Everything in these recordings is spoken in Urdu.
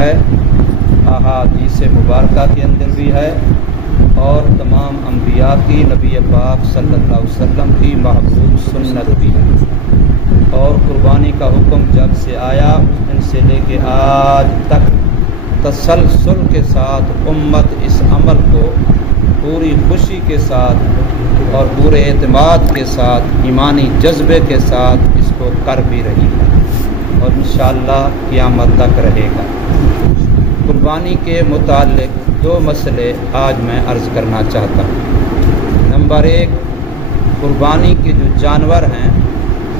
ہے، احادیث مبارکہ کے اندر بھی ہے، اور تمام انبیاء کی، نبی پاک صلی اللہ علیہ وسلم کی محبوب سنت بھی ہے۔ اور قربانی کا حکم جب سے آیا اس دن سے لے کے آج تک تسلسل کے ساتھ امت اس عمل کو پوری خوشی کے ساتھ اور پورے اعتماد کے ساتھ، ایمانی جذبے کے ساتھ اس کو کر بھی رہی ہے اور انشاءاللہ قیامت تک رہے گا۔ قربانی کے متعلق دو مسئلے آج میں عرض کرنا چاہتا ہوں۔ نمبر ایک، قربانی کے جو جانور ہیں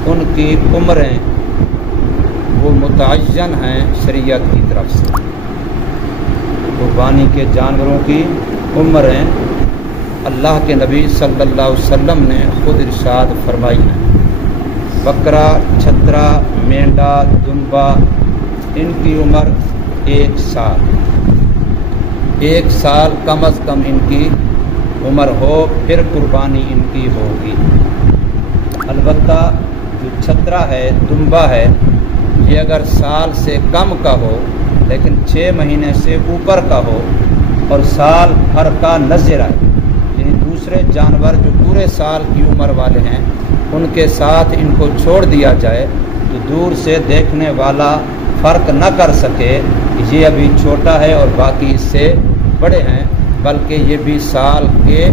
ان کی عمریں وہ متعین ہیں شریعت کی طرف سے۔ قربانی کے جانوروں کی عمریں اللہ کے نبی صلی اللہ علیہ وسلم نے خود ارشاد فرمائی ہیں۔ بکرا، چھترا، مینڈا، دمبا، ان کی عمر 1 سال، 1 سال کم از کم ان کی عمر ہو، پھر قربانی ان کی ہوگی۔ البتہ جو چھترا ہے، دمبا ہے، یہ اگر سال سے کم کا ہو لیکن 6 مہینے سے اوپر کا ہو اور سال بھر کا نظر آئے، یعنی دوسرے جانور جو پورے سال کی عمر والے ہیں ان کے ساتھ ان کو چھوڑ دیا جائے تو دور سے دیکھنے والا فرق نہ کر سکے کہ یہ ابھی چھوٹا ہے اور باقی اس سے بڑے ہیں، بلکہ یہ بھی سال کے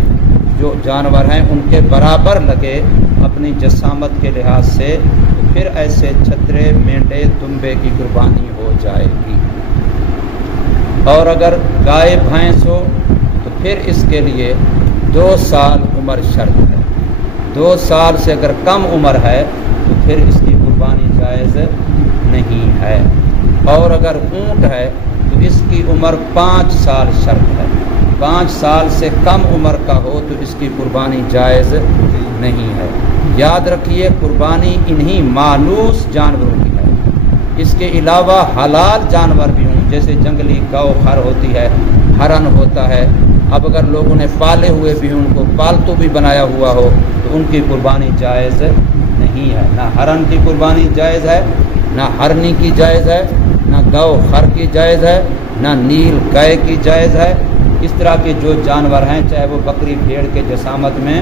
جو جانور ہیں ان کے برابر لگے اپنی جسامت کے لحاظ سے، تو پھر ایسے چھترے، مینڈے، دمبے کی قربانی ہو جائے گی۔ اور اگر گائے بھینس ہو تو پھر اس کے لیے 2 سال عمر شرط ہے۔ 2 سال سے اگر کم عمر ہے تو پھر اس کی قربانی جائز نہیں ہے۔ اور اگر اونٹ ہے تو اس کی عمر 5 سال شرط ہے۔ 5 سال سے کم عمر کا ہو تو اس کی قربانی جائز نہیں ہے۔ یاد رکھیے قربانی انہی مانوس جانوروں کی ہے۔ اس کے علاوہ حلال جانور بھی ہوں، جیسے جنگلی گو خر ہوتی ہے، ہرن ہوتا ہے، اب اگر لوگوں نے پالے ہوئے بھی ان کو پالتو بھی بنایا ہوا ہو تو ان کی قربانی جائز نہیں ہے۔ نہ ہرن کی قربانی جائز ہے، نہ ہرنی کی جائز ہے، نہ گو خر کی جائز ہے، نہ نیل گائے کی جائز ہے۔ اس طرح کے جو جانور ہیں چاہے وہ بکری بھیڑ کے جسامت میں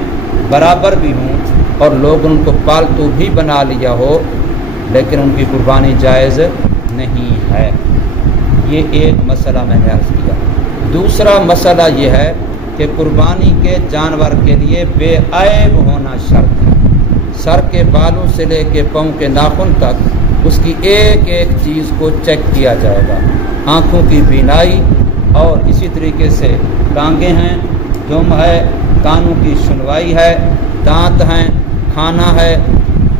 برابر بھی ہوں اور لوگ ان کو پالتو بھی بنا لیا ہو لیکن ان کی قربانی جائز نہیں ہے۔ یہ ایک مسئلہ میں نے عرض کیا۔ دوسرا مسئلہ یہ ہے کہ قربانی کے جانور کے لیے بے عیب ہونا شرط ہے۔ سر کے بالوں سے لے کے پاؤں کے ناخن تک اس کی ایک ایک چیز کو چیک کیا جائے گا۔ آنکھوں کی بینائی اور اسی طریقے سے ٹانگیں ہیں، دم ہے، کانوں کی سنوائی ہے، دانت ہیں، کھانا ہے،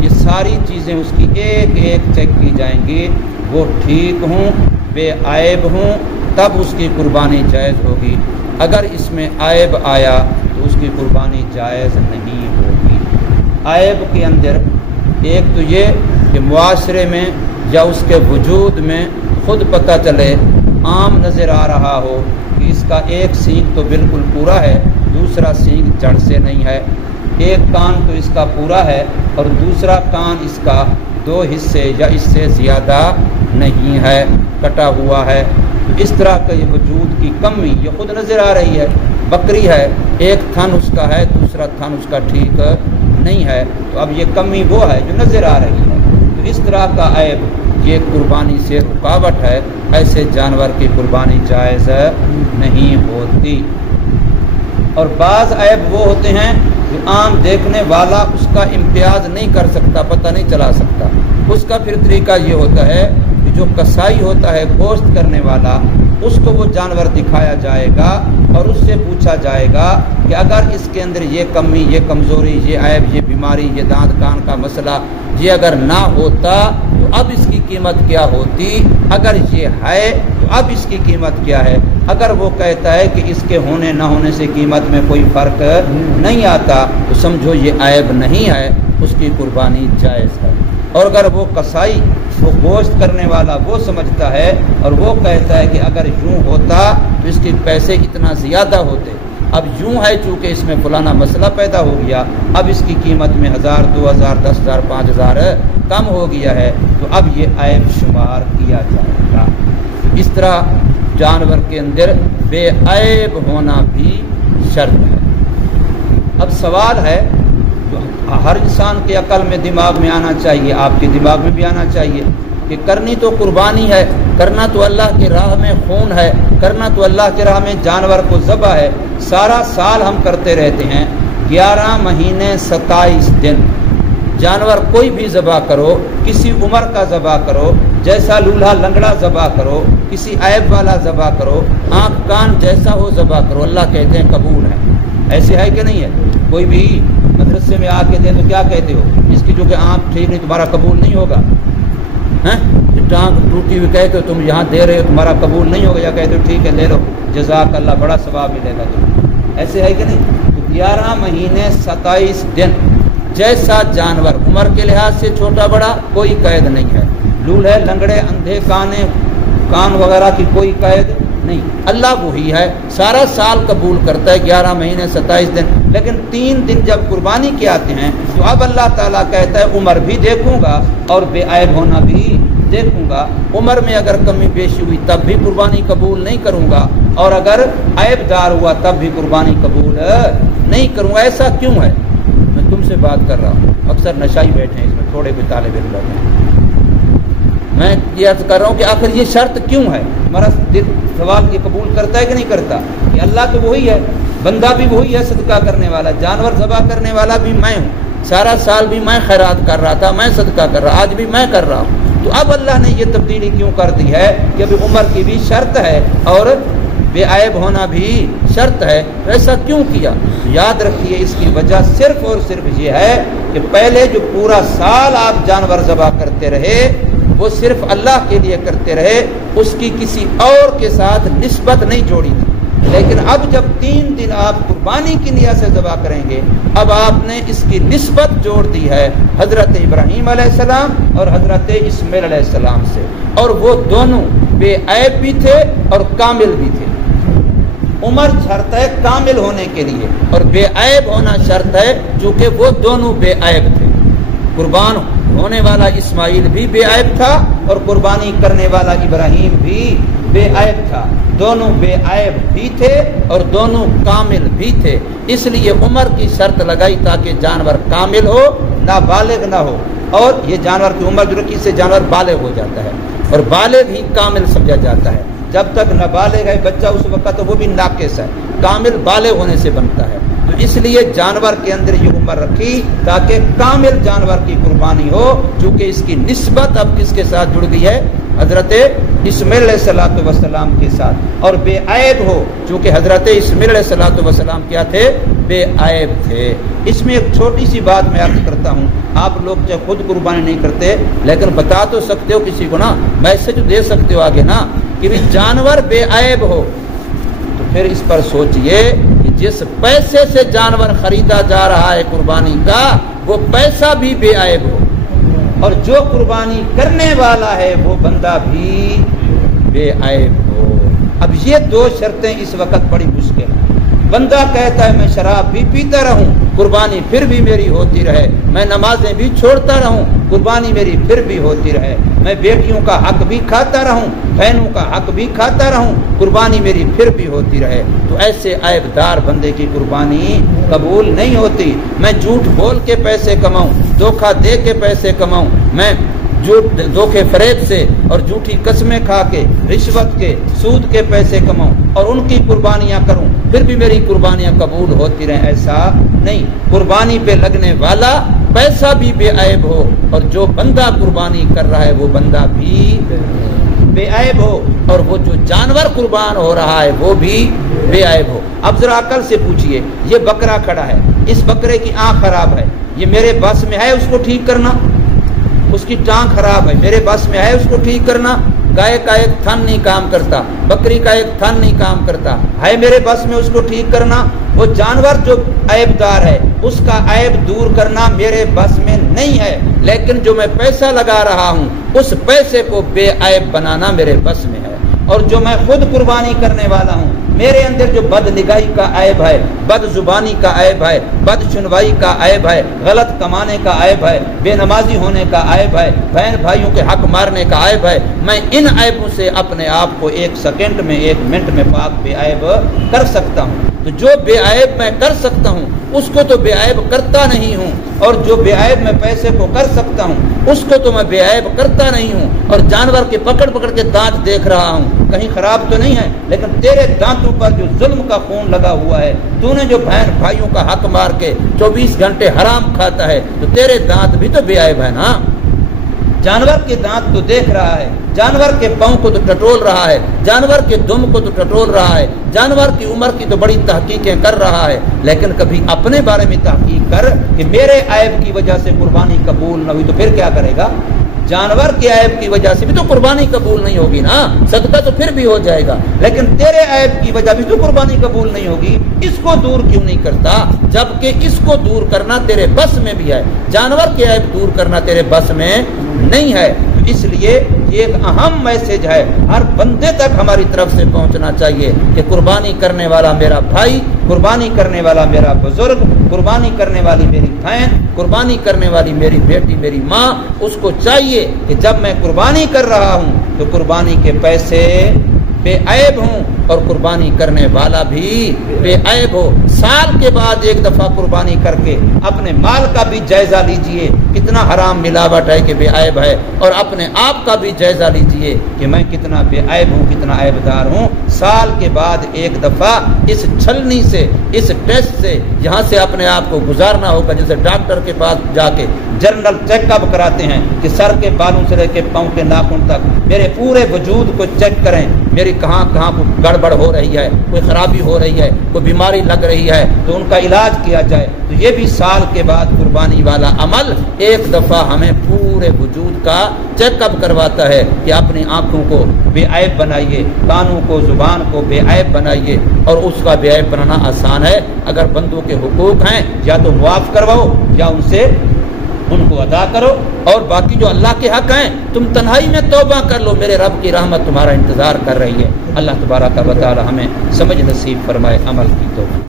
یہ ساری چیزیں اس کی ایک ایک چیک کی جائیں گی، وہ ٹھیک ہوں، بے عیب ہوں، تب اس کی قربانی جائز ہوگی۔ اگر اس میں عیب آیا تو اس کی قربانی جائز نہیں ہوگی۔ عیب کے اندر ایک تو یہ کہ معاشرے میں یا اس کے وجود میں خود پتہ چلے، عام نظر آ رہا ہو کہ اس کا ایک سینگ تو بالکل پورا ہے، دوسرا سینگ جڑ سے نہیں ہے، ایک کان تو اس کا پورا ہے اور دوسرا کان اس کا 2 حصے یا اس سے زیادہ نہیں ہے، کٹا ہوا ہے۔ تو اس طرح کا یہ وجود کی کمی یہ خود نظر آ رہی ہے۔ بکری ہے، ایک تھن اس کا ہے، دوسرا تھن اس کا ٹھیک نہیں ہے، تو اب یہ کمی وہ ہے جو نظر آ رہی ہے۔ تو اس طرح کا عیب یہ قربانی سے رکاوٹ ہے، ایسے جانور کی قربانی جائز نہیں ہوتی۔ اور بعض عیب وہ ہوتے ہیں جو عام دیکھنے والا اس کا امتیاز نہیں کر سکتا، پتہ نہیں چلا سکتا۔ اس کا پھر طریقہ یہ ہوتا ہے کہ جو کسائی ہوتا ہے، گوشت کرنے والا، اس کو وہ جانور دکھایا جائے گا اور اس سے پوچھا جائے گا کہ اگر اس کے اندر یہ کمی، یہ کمزوری، یہ عیب، یہ بیماری، یہ دانت کان کا مسئلہ یہ اگر نہ ہوتا تو اب اس کی قیمت کیا ہوتی، اگر یہ ہے تو اب اس کی قیمت کیا ہے۔ اگر وہ کہتا ہے کہ اس کے ہونے نہ ہونے سے قیمت میں کوئی فرق نہیں آتا تو سمجھو یہ عیب نہیں ہے، اس کی قربانی جائز ہے۔ اور اگر وہ کسائی، وہ گوشت کرنے والا وہ سمجھتا ہے اور وہ کہتا ہے کہ اگر یوں ہوتا تو اس کے پیسے اتنا زیادہ ہوتے، اب یوں ہے چونکہ اس میں فلانا مسئلہ پیدا ہو گیا، اب اس کی قیمت میں 1000، 2000، 10,000، 5000 کم ہو گیا ہے، تو اب یہ عیب شمار کیا جائے گا۔ اس طرح جانور کے اندر بے عیب ہونا بھی شرط ہے۔ اب سوال ہے جو ہر انسان کے عقل میں دماغ میں آنا چاہیے، آپ کے دماغ میں بھی آنا چاہیے کہ کرنی تو قربانی ہے، کرنا تو اللہ کی راہ میں خون ہے، کرنا تو اللہ کی راہ میں جانور کو ذبح ہے، سارا سال ہم کرتے رہتے ہیں، 11 مہینے 27 دن جانور کوئی بھی ذبح کرو، کسی عمر کا ذبح کرو، جیسا لولہا لنگڑا ذبح کرو، کسی عیب والا ذبح کرو، آنکھ کان جیسا ہو ذبح کرو، اللہ کہتے ہیں قبول ہے۔ ایسے ہے کہ نہیں ہے؟ کوئی بھی مدرسے میں آ کے دے تو کیا کہتے ہو؟ اس کی جو کہ آنکھ ٹھیک نہیں تمہارا قبول نہیں ہوگا، ٹانگ ٹوٹی ہوئی کہتے ہو تم یہاں دے رہے ہو تمہارا قبول نہیں ہوگا، یا کہتے ہو ٹھیک ہے لے لو جزاک اللہ بڑا ثواب ملے گا تم، ایسے ہے کہ نہیں؟ تو 11 مہینے 27 دن جیسا جانور عمر کے لحاظ سے چھوٹا بڑا کوئی قید نہیں ہے، لولہے لنگڑے اندھے کان وغیرہ کی کوئی قید نہیں، اللہ وہی ہے سارا سال قبول کرتا ہے 11 مہینے 27 دن، لیکن 3 دن جب قربانی کے آتے ہیں تو اب اللہ تعالیٰ کہتا ہے عمر بھی دیکھوں گا اور بے عیب ہونا بھی دیکھوں گا، عمر میں اگر کمی بیشی ہوئی تب بھی قربانی قبول نہیں کروں گا، اور اگر عیب دار ہوا تب بھی قربانی قبول نہیں کروں گا۔ ایسا کیوں ہے؟ میں تم سے بات کر رہا ہوں، اکثر نشائی بیٹھے ہیں اس میں، تھوڑے بھی طالب علم بیٹھے ہیں، میں یہ عرض کر رہا ہوں کہ آخر یہ شرط کیوں ہے؟ ہمارا دل سوال یہ قبول کرتا ہے کہ نہیں کرتا کہ اللہ تو وہی ہے، بندہ بھی وہی ہے صدقہ کرنے والا، جانور ذبح کرنے والا بھی میں ہوں، سارا سال بھی میں خیرات کر رہا تھا، میں صدقہ کر رہا، آج بھی میں کر رہا ہوں، تو اب اللہ نے یہ تبدیلی کیوں کر دی ہے کہ ابھی عمر کی بھی شرط ہے اور بے عیب ہونا بھی شرط ہے؟ ایسا کیوں کیا؟ یاد رکھیے اس کی وجہ صرف اور صرف یہ ہے کہ پہلے جو پورا سال آپ جانور ذبح کرتے رہے وہ صرف اللہ کے لیے کرتے رہے، اس کی کسی اور کے ساتھ نسبت نہیں جوڑی تھی، لیکن اب جب 3 دن آپ قربانی کی نیت سے ذبح کریں گے اب آپ نے اس کی نسبت جوڑ دی ہے حضرت ابراہیم علیہ السلام اور حضرت اسماعیل علیہ السلام سے، اور وہ دونوں بے عیب بھی تھے اور کامل بھی تھے۔ عمر شرط ہے کامل ہونے کے لیے اور بے عیب ہونا شرط ہے چونکہ وہ دونوں بے عیب تھے، قربان ہونے والا اسماعیل بھی بے عیب تھا اور قربانی کرنے والا ابراہیم بھی بے عیب تھا، دونوں بے عیب بھی تھے اور دونوں کامل بھی تھے، اس لیے عمر کی شرط لگائی تاکہ جانور کامل ہو، نابالغ نہ ہو، اور یہ جانور کی عمر جو رکھی سے جانور بالغ ہو جاتا ہے اور بالغ ہی کامل سمجھا جاتا ہے، جب تک نابالغ ہے بچہ اس وقت وہ بھی ناقص ہے، کامل بالغ ہونے سے بنتا ہے، تو اس لیے جانور کے اندر یہ عمر رکھی تاکہ کامل جانور کی قربانی ہو، چونکہ اس کی نسبت اب کس کے ساتھ جڑ گئی ہے؟ حضرت اسماعیل علیہ السلام کے ساتھ، اور بے عیب ہو چونکہ حضرت اسماعیل علیہ السلام کیا تھے؟ بے عیب تھے۔ اس میں ایک چھوٹی سی بات میں عرض کرتا ہوں، آپ لوگ چاہے خود قربانی نہیں کرتے لیکن بتا تو سکتے ہو کسی کو نا، میسج دے سکتے ہو آگے نا کہ بھی جانور بے عیب ہو، تو پھر اس پر سوچئے کہ جس پیسے سے جانور خریدا جا رہا ہے قربانی کا وہ پیسہ بھی بے عیب ہو، اور جو قربانی کرنے والا ہے وہ بندہ بھی بے عیب ہو۔ اب یہ 2 شرطیں اس وقت بڑی مشکل ہیں، بندہ کہتا ہے میں شراب بھی پیتا رہوں قربانی پھر بھی میری ہوتی رہے، میں نمازیں بھی چھوڑتا رہوں قربانی میری پھر بھی ہوتی رہے، میں بیٹیوں کا حق بھی کھاتا رہوں بہنوں کا حق بھی کھاتا رہوں قربانی میری پھر بھی ہوتی رہے، تو ایسے عیب دار بندے کی قربانی قبول نہیں ہوتی۔ میں جھوٹ بول کے پیسے کماؤں، دھوکہ دے کے پیسے کماؤں، میں دھوکے فریب سے اور جھوٹی قسمیں کھا کے رشوت کے سود کے پیسے کماؤں اور ان کی قربانیاں کروں پھر بھی میری قربانیاں قبول ہوتی رہیں، ایسا نہیں۔ قربانی پہ لگنے والا پیسہ بھی بے عیب ہو اور جو بندہ قربانی کر رہا ہے وہ بندہ بھی بے عیب ہو، اور وہ جو جانور قربان ہو رہا ہے وہ بھی بے عیب ہو۔ اب ذرا عقل سے پوچھئے، یہ بکرا کھڑا ہے، اس بکرے کی آنکھ خراب ہے، یہ میرے بس میں ہے اس کو ٹھیک کرنا؟ اس کی ٹانگ خراب ہے، میرے بس میں ہے اس کو ٹھیک کرنا؟ گائے کا ایک تھن نہیں کام کرتا، بکری کا ایک تھن نہیں کام کرتا، ہے میرے بس میں اس کو ٹھیک کرنا؟ وہ جانور جو عیب دار ہے اس کا عیب دور کرنا میرے بس میں نہیں ہے، لیکن جو میں پیسہ لگا رہا ہوں اس پیسے کو بے عیب بنانا میرے بس میں ہے۔ اور جو میں خود قربانی کرنے والا ہوں، میرے اندر جو بد نگاہی کا عیب ہے، بد زبانی کا عیب ہے، بد چنوائی کا عیب ہے، غلط کمانے کا عیب ہے، بے نمازی ہونے کا عیب ہے، بہن بھائیوں کے حق مارنے کا عیب ہے، میں ان عیبوں سے اپنے آپ کو 1 سیکنڈ میں 1 منٹ میں پاک بے عیب کر سکتا ہوں۔ تو جو بے عیب میں کر سکتا ہوں اس کو تو بے عیب کرتا نہیں ہوں، اور جو بے عیب میں پیسے کو کر سکتا ہوں اس کو تو میں بے عیب کرتا نہیں ہوں۔ اور جانور کے پکڑ پکڑ کے دانت دیکھ رہا ہوں، کہیں خراب تو نہیں ہے، لیکن تیرے دانتوں پر جو ظلم کا خون لگا ہوا ہے، تو نے جو بہن بھائیوں کا حق مار کے 24 گھنٹے حرام کھاتا ہے، تو تیرے دانت بھی تو بے عیب ہے نا۔ جانور کے دانت تو دیکھ رہا ہے، جانور کے پاؤں کو تو ٹٹول رہا ہے، جانور کے دم کو تو ٹٹول رہا ہے، جانور کی عمر کی تو بڑی تحقیقیں کر رہا ہے، لیکن کبھی اپنے بارے میں تحقیق کر کہ میرے عیب کی وجہ سے قربانی قبول نہ ہوئی تو پھر کیا کرے گا؟ جانور کے عیب کی وجہ سے بھی تو قربانی قبول نہیں ہوگی نا، صدقہ تو پھر بھی ہو جائے گا، لیکن تیرے عیب کی وجہ بھی تو قربانی قبول نہیں ہوگی۔ اس کو دور کیوں نہیں کرتا جبکہ اس کو دور کرنا تیرے بس میں بھی ہے، جانور کے عیب دور کرنا تیرے بس میں نہیں ہے۔ تو اس لیے یہ ایک اہم میسج ہے، ہر بندے تک ہماری طرف سے پہنچنا چاہیے کہ قربانی کرنے والا میرا بھائی، قربانی کرنے والا میرا بزرگ، قربانی کرنے والی میری بہن، قربانی کرنے والی میری بیٹی، میری ماں، اس کو چاہیے کہ جب میں قربانی کر رہا ہوں تو قربانی کے پیسے بے عیب ہوں اور قربانی کرنے والا بھی بے عیب ہو۔ سال کے بعد 1 دفعہ قربانی کر کے اپنے مال کا بھی جائزہ لیجئے، کتنا حرام ملاوٹ ہے کہ بے عیب ہے، اور اپنے آپ کا بھی جائزہ لیجئے کہ میں کتنا بے عیب ہوں، کتنا عیب دار ہوں۔ سال کے بعد 1 دفعہ اس چھلنی سے، اس ٹیسٹ سے یہاں سے اپنے آپ کو گزارنا ہوگا، جیسے ڈاکٹر کے پاس جا کے جنرل چیک اپ کراتے ہیں کہ سر کے بالوں سے لے کے پاؤں کے ناخن تک میرے پورے وجود کو چیک کریں، میری کہاں کہاں گڑبڑ ہو رہی ہے، کوئی خرابی ہو رہی ہے، کوئی بیماری لگ رہی ہے تو ان کا علاج کیا جائے۔ تو یہ بھی سال کے بعد قربانی والا عمل 1 دفعہ ہمیں پورے وجود کا چیک اپ کرواتا ہے کہ اپنی آنکھوں کو بے عیب بنائیے، کانوں کو، زبان کو بے عیب بنائیے، اور اس کا بے عیب بنانا آسان ہے۔ اگر بندوں کے حقوق ہیں یا تو معاف کرواؤ یا ان سے ان کو ادا کرو، اور باقی جو اللہ کے حق ہیں تم تنہائی میں توبہ کر لو، میرے رب کی رحمت تمہارا انتظار کر رہی ہے۔ اللہ تبارک و تعالی ہمیں سمجھ نصیب فرمائے، عمل کی توفیق۔